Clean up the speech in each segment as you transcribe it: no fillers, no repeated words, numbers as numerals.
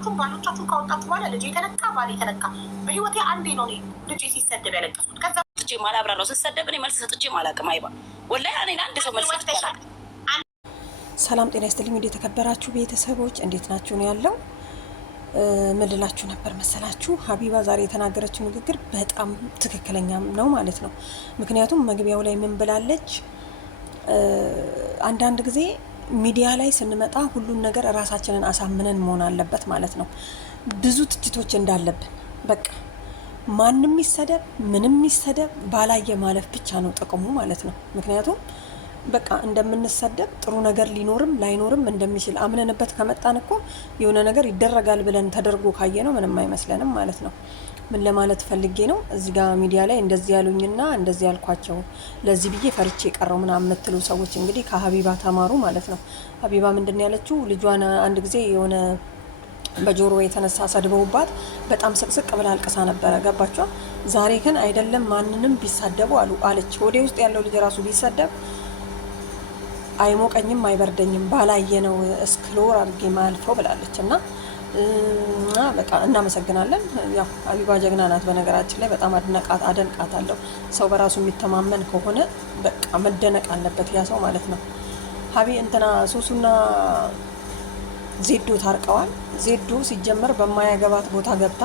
ባሎቻችሁ ካወጣችሁ በኋላ ልጅ የተነካ ባል የተነካ በህይወቴ አንዴ ነው ልጅ ሲሰደብ ያለቀሱት። ከዛ ሰጥቼ ማላብራራው ስሰደብ እኔ መልስ ሰጥቼ ማላቅም። አይባ ወላሂ እኔ አንድ ሰው መልስ ሰጥቻለሁ። ሰላም ጤና ይስጥልኝ። እንዴት የተከበራችሁ ቤተሰቦች እንዴት ናችሁ? ነው ያለው። ምን ልላችሁ ነበር መሰላችሁ? ሀቢባ ዛሬ የተናገረችው ንግግር በጣም ትክክለኛ ነው ማለት ነው። ምክንያቱም መግቢያው ላይ ምን ብላለች? አንዳንድ ጊዜ ሚዲያ ላይ ስንመጣ ሁሉን ነገር ራሳችንን አሳምነን መሆን አለበት ማለት ነው። ብዙ ትችቶች እንዳለብን በቃ ማንም ይሰደብ ምንም ይሰደብ ባላየ ማለፍ ብቻ ነው ጥቅሙ ማለት ነው። ምክንያቱም በቃ እንደምንሰደብ ጥሩ ነገር ሊኖርም ላይኖርም እንደሚችል አምነንበት ከመጣን እኮ የሆነ ነገር ይደረጋል ብለን ተደርጎ ካየ ነው ምንም አይመስለንም ማለት ነው። ምን ለማለት ፈልጌ ነው? እዚህ ጋር ሚዲያ ላይ እንደዚህ ያሉኝና እንደዚህ ያልኳቸው ለዚህ ብዬ ፈርቼ የቀረው ምናምን የምትሉ ሰዎች እንግዲህ ከሀቢባ ተማሩ ማለት ነው። ሀቢባ ምንድን ያለችው? ልጇን አንድ ጊዜ የሆነ በጆሮ የተነሳ ሰድበውባት በጣም ስቅስቅ ብላ አልቅሳ ነበረ። ገባችኋ? ዛሬ ግን አይደለም ማንንም ቢሳደቡ አለች ወዴ ውስጥ ያለው ልጅ ራሱ ቢሰደብ አይሞቀኝም አይበርደኝም ባላየ ነው እስክሎር አድርጌ ማልፈው ብላለች። እና በቃ እናመሰግናለን። ያው ሀቢባ ጀግና ናት። በነገራችን ላይ በጣም አደንቃታለሁ። ሰው በራሱ የሚተማመን ከሆነ በቃ መደነቅ አለበት ያ ሰው ማለት ነው። እንትና ሱሱና ዜዶ ታርቀዋል። ዜዶ ሲጀመር በማያገባት ቦታ ገብታ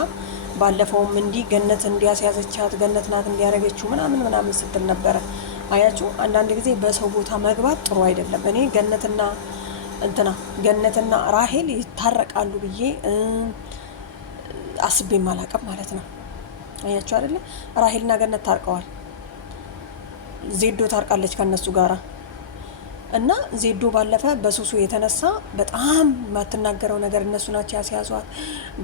ባለፈውም እንዲህ ገነት እንዲያስያዘቻት ገነት ናት እንዲያረገችው ምናምን ስትል ነበረ። አያችሁ አንዳንድ ጊዜ በሰው ቦታ መግባት ጥሩ አይደለም። እኔ ገነትና ራሄል ይታረቃሉ ብዬ አስቤም አላቅም ማለት ነው። አያችሁ አይደለ? ራሄልና ገነት ታርቀዋል። ዜዶ ታርቃለች ከነሱ ጋራ እና ዜዶ ባለፈ በሱሱ የተነሳ በጣም የማትናገረው ነገር እነሱ ናቸው ያስያዟት።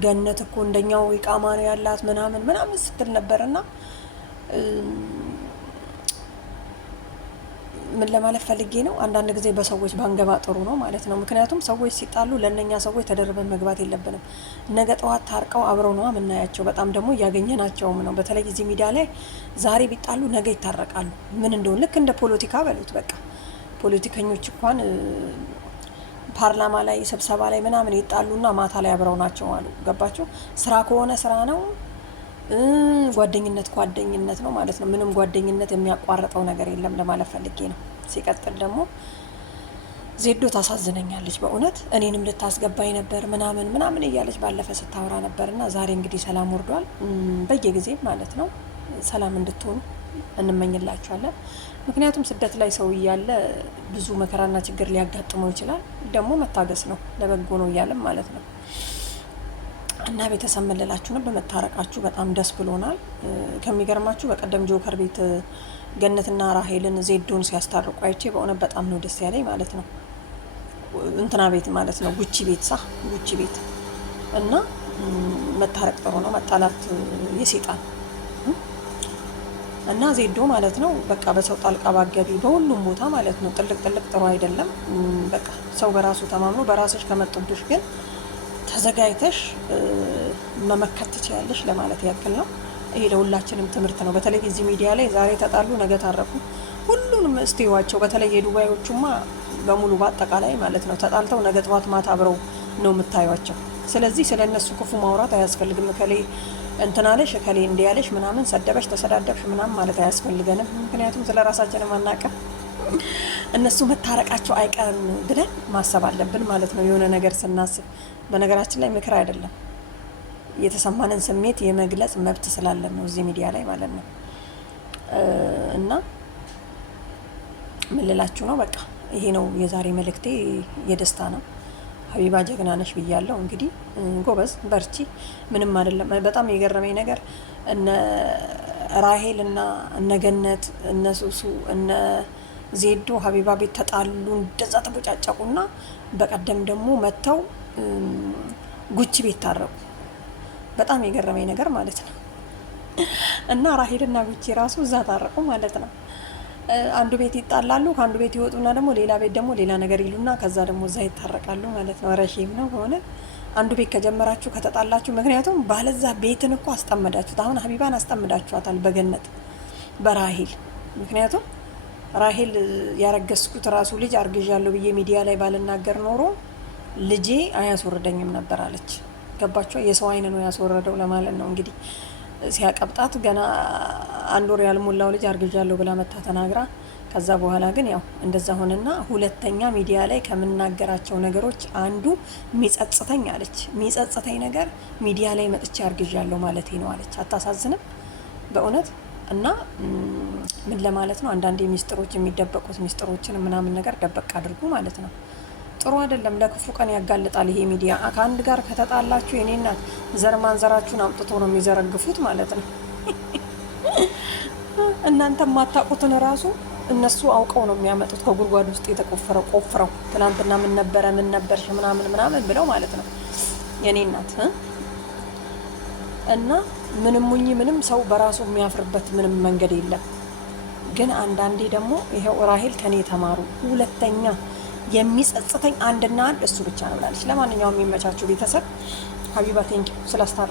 ገነት እኮ እንደኛው ኢቃማ ነው ያላት ምናምን ስትል ነበርና ምን ለማለት ፈልጌ ነው? አንዳንድ ጊዜ በሰዎች ባንገባ ጥሩ ነው ማለት ነው። ምክንያቱም ሰዎች ሲጣሉ ለእነኛ ሰዎች ተደርበን መግባት የለብንም። ነገ ጠዋት ታርቀው አብረው ነው የምናያቸው። በጣም ደግሞ እያገኘናቸውም ነው። በተለይ እዚህ ሚዲያ ላይ ዛሬ ቢጣሉ ነገ ይታረቃሉ። ምን እንደሆነ ልክ እንደ ፖለቲካ በሉት በቃ። ፖለቲከኞች እንኳን ፓርላማ ላይ ስብሰባ ላይ ምናምን ይጣሉና ማታ ላይ አብረው ናቸው አሉ። ገባችሁ? ስራ ከሆነ ስራ ነው፣ ጓደኝነት ነው ማለት ነው። ምንም ጓደኝነት የሚያቋርጠው ነገር የለም ለማለት ፈልጌ ነው። ሲቀጥል ደግሞ ዜዶ ታሳዝነኛለች በእውነት እኔንም ልታስገባኝ ነበር ምናምን እያለች ባለፈ ስታወራ ነበርና ዛሬ እንግዲህ ሰላም ወርዷል። በየጊዜ ማለት ነው ሰላም እንድትሆኑ እንመኝላችኋለን። ምክንያቱም ስደት ላይ ሰው እያለ ብዙ መከራና ችግር ሊያጋጥመው ይችላል። ደግሞ መታገስ ነው ለበጎ ነው እያለም ማለት ነው። እና ቤተሰብ መለላችሁ ነው በመታረቃችሁ በጣም ደስ ብሎናል። ከሚገርማችሁ በቀደም ጆከር ቤት ገነትና ራሄልን ዜዶን ሲያስታርቁ አይቼ በእውነት በጣም ነው ደስ ያለኝ ማለት ነው። እንትና ቤት ማለት ነው ጉቺ ቤት እና መታረቅ ጥሩ ነው። መጣላት የሴጣን እና ዜዶ ማለት ነው በቃ በሰው ጣልቃ ባገቢ በሁሉም ቦታ ማለት ነው ጥልቅ ጥሩ አይደለም። በቃ ሰው በራሱ ተማምኖ በራስሽ ከመጡብሽ ግን ተዘጋጅተሽ መመከት ትችያለሽ ለማለት ያክል ነው። ይሄ ለሁላችንም ትምህርት ነው። በተለይ እዚህ ሚዲያ ላይ ዛሬ ተጣሉ ነገ ታረቁ ሁሉንም እስቲዋቸው። በተለይ የዱባዮቹማ በሙሉ በአጠቃላይ ማለት ነው ተጣልተው ነገ ጠዋት ማታ አብረው ነው የምታዩቸው። ስለዚህ ስለ እነሱ ክፉ ማውራት አያስፈልግም። እከሌ እንትናለሽ እከሌ እንዲያለሽ ምናምን ሰደበሽ ተሰዳደብሽ ምናምን ማለት አያስፈልገንም። ምክንያቱም ስለ ራሳችንም አናውቅም። እነሱ መታረቃቸው አይቀርም ብለን ማሰብ አለብን ማለት ነው የሆነ ነገር ስናስብ። በነገራችን ላይ ምክር አይደለም፣ የተሰማንን ስሜት የመግለጽ መብት ስላለን ነው እዚህ ሚዲያ ላይ ማለት ነው። እና ምን ልላችሁ ነው? በቃ ይሄ ነው የዛሬ መልእክቴ። የደስታ ነው። ሀቢባ ጀግና ነሽ ብያለሁ። እንግዲህ ጎበዝ በርቺ፣ ምንም አይደለም። በጣም የገረመኝ ነገር እነ ራሄል እና እነ ገነት እነ ሱሱ እነ ዜዶ ሀቢባ ቤት ተጣሉ፣ እንደዛ ተቦጫጨቁና በቀደም ደግሞ መጥተው ጉቺ ቤት ታረቁ። በጣም የገረመኝ ነገር ማለት ነው። እና ራሄልና ጉቺ ራሱ እዛ ታረቁ ማለት ነው። አንዱ ቤት ይጣላሉ፣ ከአንዱ ቤት ይወጡና ደግሞ ሌላ ቤት ደግሞ ሌላ ነገር ይሉና ከዛ ደግሞ እዛ ይታረቃሉ ማለት ነው። ረሺም ነው ሆነ አንዱ ቤት ከጀመራችሁ ከተጣላችሁ። ምክንያቱም ባለዛ ቤትን እኮ አስጠመዳችሁት። አሁን ሀቢባን አስጠምዳችኋታል በገነት በራሄል። ምክንያቱም ራሄል ያረገዝኩት ራሱ ልጅ አርግዣለሁ ብዬ ሚዲያ ላይ ባልናገር ኖሮ ልጄ አያስወርደኝም ነበር አለች። ገባቸው። የሰው አይን ነው ያስወረደው ለማለት ነው እንግዲህ። ሲያቀብጣት ገና 1 ወር ያልሞላው ልጅ አርግዣለሁ ብላ መታ ተናግራ፣ ከዛ በኋላ ግን ያው እንደዛ ሆነና ሁለተኛ ሚዲያ ላይ ከምናገራቸው ነገሮች አንዱ ሚጸጽተኝ አለች። ሚጸጽተኝ ነገር ሚዲያ ላይ መጥቼ አርግዣለሁ ማለቴ ነው አለች። አታሳዝንም በእውነት? እና ምን ለማለት ነው፣ አንዳንዴ ሚስጥሮች የሚደበቁት ሚስጥሮችን ምናምን ነገር ደበቅ አድርጉ ማለት ነው። ጥሩ አይደለም፣ ለክፉ ቀን ያጋልጣል ይሄ ሚዲያ። ከአንድ ጋር ከተጣላችሁ የኔ እናት ዘር ማንዘራችሁን አምጥቶ ነው የሚዘረግፉት ማለት ነው። እናንተ የማታውቁትን ራሱ እነሱ አውቀው ነው የሚያመጡት ከጉድጓድ ውስጥ የተቆፈረው ቆፍረው፣ ትናንትና ምን ነበረ ምን ነበርሽ ምናምን ምናምን ብለው ማለት ነው የኔ እናት። እና ምንም ሙኝ ምንም ሰው በራሱ የሚያፍርበት ምንም መንገድ የለም። ግን አንዳንዴ ደግሞ ይሄው ራሄል ከኔ ተማሩ። ሁለተኛ የሚጸጽተኝ አንድና አንድ እሱ ብቻ ነው ብላለች። ለማንኛውም የሚመቻችሁ ቤተሰብ ሀቢባ ቴንኪው ስላስታረ